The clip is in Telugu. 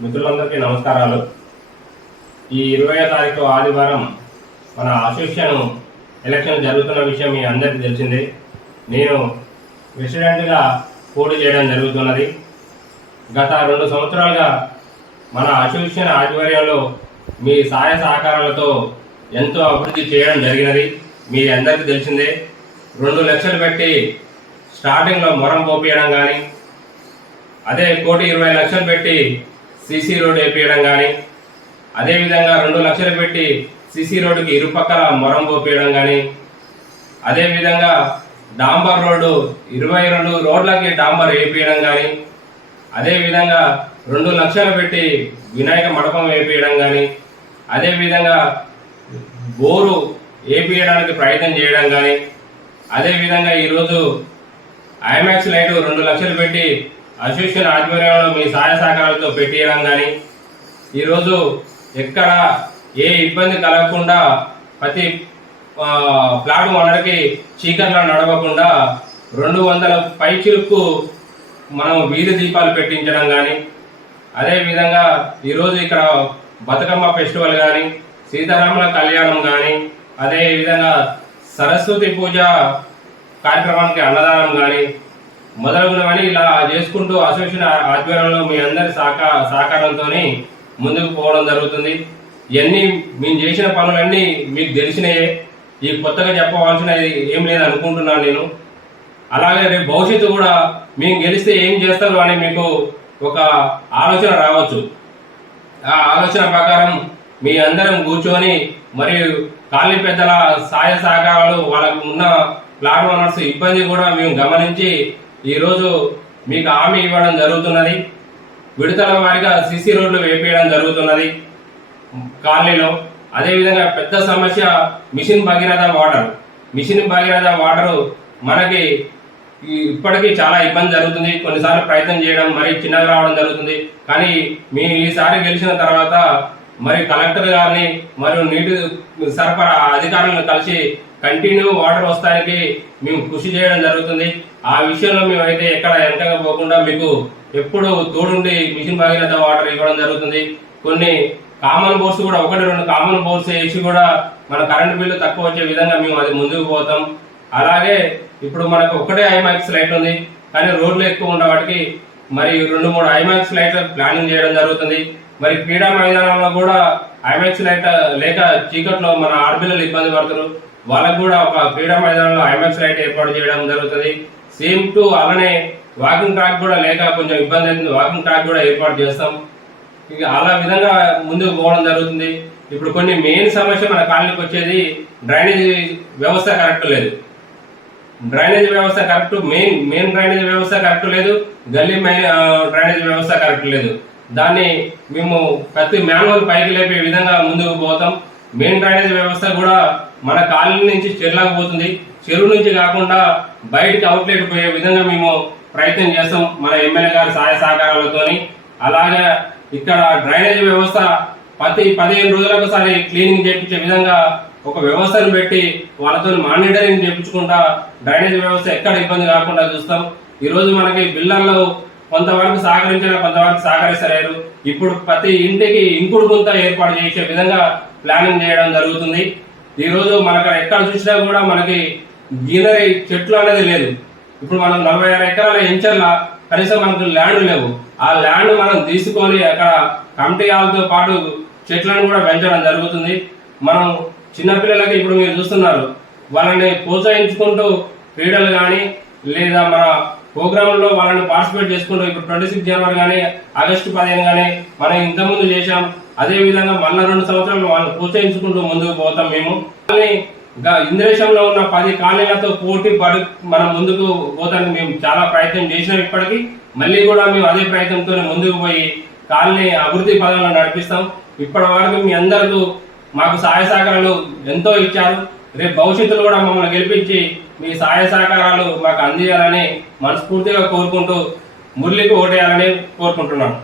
మిత్రులందరికీ నమస్కారాలు. ఈ 20వ తారీఖు ఆదివారం మన అసోసియేషన్ ఎలక్షన్ జరుగుతున్న విషయం మీ అందరికీ తెలిసిందే. నేను ప్రెసిడెంట్గా పోటీ చేయడం జరుగుతున్నది. గత 2 సంవత్సరాలుగా మన అసోసియేషన్ ఆధ్వర్యంలో మీ సహాయ సహకారాలతో ఎంతో అభివృద్ధి చేయడం జరిగినది. మీ అందరికీ తెలిసిందే. 2 లక్షలు పెట్టి స్టార్టింగ్లో మొరం పోపేయడం కానీ, అదే 1,20,00,000 పెట్టి సీసీ రోడ్ వేపించడం కానీ, అదేవిధంగా 2 లక్షలు పెట్టి సీసీ రోడ్డుకి ఇరుపక్కల మొరం పోపేయడం కానీ, అదేవిధంగా డాంబర్ రోడ్డు 22 రోడ్లకి డాంబర్ వేపించడం కానీ, అదేవిధంగా 2 లక్షలు పెట్టి వినాయక మండపం వేపించడం కానీ, అదేవిధంగా బోరు వేపించడానికి ప్రయత్నం చేయడం కానీ, అదేవిధంగా ఈరోజు ఐమాక్స్ లైట్ 2 లక్షలు పెట్టి అసోసియేషన్ ఆధ్వర్యంలో మీ సహాయ సహకారాలతో పెట్టియడం కానీ, ఈరోజు ఎక్కడ ఏ ఇబ్బంది కలగకుండా ప్రతి ప్లాట్ ఓనర్కి చీకట్లో నడవకుండా 200 పైచిలకు మనం వీధి దీపాలు పెట్టించడం కానీ, అదేవిధంగా ఈరోజు ఇక్కడ బతుకమ్మ ఫెస్టివల్ కానీ, సీతారాముల కళ్యాణం కానీ, అదేవిధంగా సరస్వతి పూజ కార్యక్రమానికి అన్నదానం కానీ మొదలగునవని ఇలా చేసుకుంటూ అసోసియేషన్ ఆధ్వర్యంలో మీ అందరి సహకారంతో ముందుకు పోవడం జరుగుతుంది. ఇవన్నీ మేము చేసిన పనులన్నీ మీకు తెలిసినయే. ఈ కొత్తగా చెప్పవలసినది ఏం లేదు అనుకుంటున్నాను నేను. అలాగే రేపు భవిష్యత్తు కూడా మేము గెలిస్తే ఏం చేస్తారు అని మీకు ఒక ఆలోచన రావచ్చు. ఆ ఆలోచన ప్రకారం మీ అందరం కూర్చొని మరియు కాలనీ పెద్దల సహాయ సహకారాలు, వాళ్ళకు ఉన్న ప్లాట్ ఓనర్స్ ఇబ్బంది కూడా మేము గమనించి ఈరోజు మీకు హామీ ఇవ్వడం జరుగుతున్నది. విడతల వారిగా సీసీ రోడ్లు వేపేయడం జరుగుతున్నది కాలనీలో. అదేవిధంగా పెద్ద సమస్య మిషన్ భగీరథ వాటరు మనకి ఇప్పటికీ చాలా ఇబ్బంది జరుగుతుంది. కొన్నిసార్లు ప్రయత్నం చేయడం మరి చిన్నగా రావడం జరుగుతుంది. కానీ మీ ఈసారి గెలిచిన తర్వాత మరి కలెక్టర్ గారిని మరియు నీటి సరఫరా అధికారులను కలిసి కంటిన్యూ వాటర్ వస్తానికి మేము కృషి చేయడం జరుగుతుంది. ఆ విషయంలో మేము అయితే ఎక్కడ వెనకగా పోకుండా మీకు ఎప్పుడు తోడుండి మిషన్ భగీరథ వాటర్ ఇవ్వడం జరుగుతుంది. కొన్ని కామన్ బోర్స్ కూడా 1-2 కామన్ బోర్స్ వేసి కూడా మన కరెంటు బిల్లు తక్కువ వచ్చే విధంగా మేము అది ముందుకు పోతాం. అలాగే ఇప్పుడు మనకు ఒకటే ఐమాక్స్ లైట్ ఉంది, కానీ రోడ్లు ఎక్కువ ఉన్న వాటికి మరి 2-3 ఐమాక్స్ లైట్లు ప్లానింగ్ చేయడం జరుగుతుంది. మరి క్రీడా మైదానంలో కూడా ఐమాక్స్ లైట్ లేక చీకట్లో మన ఆడపిల్లలు ఇబ్బంది పడుతున్నారు. వాళ్ళకు కూడా ఒక క్రీడా మైదానంలో ఐమాక్స్ లైట్ ఏర్పాటు చేయడం జరుగుతుంది. సేమ్ టు అలానే వాకింగ్ ట్రాక్ కూడా లేక కొంచెం ఇబ్బంది అవుతుంది, వాకింగ్ ట్రాక్ కూడా ఏర్పాటు చేస్తాం. ఇక అలా విధంగా ముందుకు పోవడం జరుగుతుంది. ఇప్పుడు కొన్ని మెయిన్ సమస్య మన కాలనీకి వచ్చేది డ్రైనేజ్ వ్యవస్థ కరెక్ట్ లేదు. డ్రైనేజ్ వ్యవస్థ కరెక్ట్, మెయిన్ డ్రైనేజ్ వ్యవస్థ కరెక్ట్ లేదు, గల్లీ డ్రైనేజ్ వ్యవస్థ కరెక్ట్ లేదు. దాన్ని మేము ప్రతి మ్యాన్హోల్ పైకి లేపే విధంగా ముందుకు పోతాం. మెయిన్ డ్రైనేజ్ వ్యవస్థ కూడా మన కాలనీ నుంచి చెరువులకు పోతుంది. చెరువు నుంచి కాకుండా బయటికి అవుట్లెట్ పోయే విధంగా మేము ప్రయత్నం చేస్తాం మన ఎమ్మెల్యే గారి సహాయ సహకారాలతోని. అలాగే ఇక్కడ డ్రైనేజ్ వ్యవస్థ ప్రతి 15 రోజులకు ఒకసారి క్లీనింగ్ చేయించే విధంగా ఒక వ్యవస్థను పెట్టి వాళ్ళతో మానిటరింగ్ చేయించుకుంటా డ్రైనేజ్ వ్యవస్థ ఎక్కడ ఇబ్బంది కాకుండా చూస్తాం. ఈరోజు మనకి బిల్డర్లు కొంతవరకు సహకరించిన, కొంతవరకు సహకరిస్తలేరు. ఇప్పుడు ప్రతి ఇంటికి ఇంకుడు గుంత ఏర్పాటు చేసే విధంగా ప్లానింగ్ చేయడం జరుగుతుంది. ఈరోజు మనకు ఎక్కడ చూసినా కూడా మనకి గ్రీనరీ చెట్లు అనేది లేదు. ఇప్పుడు మనం 46 ఎకరాల ఎంచర్ల కనీసం మనకు ల్యాండ్ లేవు. ఆ ల్యాండ్ మనం తీసుకొని అక్కడ కమిటీ హాల్తో పాటు చెట్లను కూడా పెంచడం జరుగుతుంది. మనం చిన్నపిల్లలకి ఇప్పుడు మీరు చూస్తున్నారు, వాళ్ళని ప్రోత్సహించుకుంటూ క్రీడలు కానీ లేదా మన ప్రోగ్రాంలో వాళ్ళని పార్టిసిపేట్ చేసుకుంటూ ఇప్పుడు 26 జనవరి కానీ ఆగస్టు 15 కానీ మనం ఇంతకుముందు చేశాం. అదే విధంగా మళ్ళా 2 సంవత్సరాలు వాళ్ళని ప్రోత్సహించుకుంటూ ముందుకు పోతాం. మేము ఇంద్రేశంలో ఉన్న 10 కాలనీలతో పోటీ పడి మనం ముందుకు పోతానికి మేము చాలా ప్రయత్నం చేసినాం. ఇప్పటికీ మళ్ళీ కూడా మేము అదే ప్రయత్నంతో ముందుకు పోయి కాలనీ అభివృద్ధి పదంలో నడిపిస్తాం. ఇప్పటి వరకు మీ అందరికీ మాకు సహాయ సహకారాలు ఎంతో ఇచ్చారు. రేపు భవిష్యత్తులో కూడా మమ్మల్ని గెలిపించి మీ సహాయ సహకారాలు మాకు అందియాలని మనస్ఫూర్తిగా కోరుకుంటూ మురళికి ఓటేయాలని కోరుకుంటున్నాను.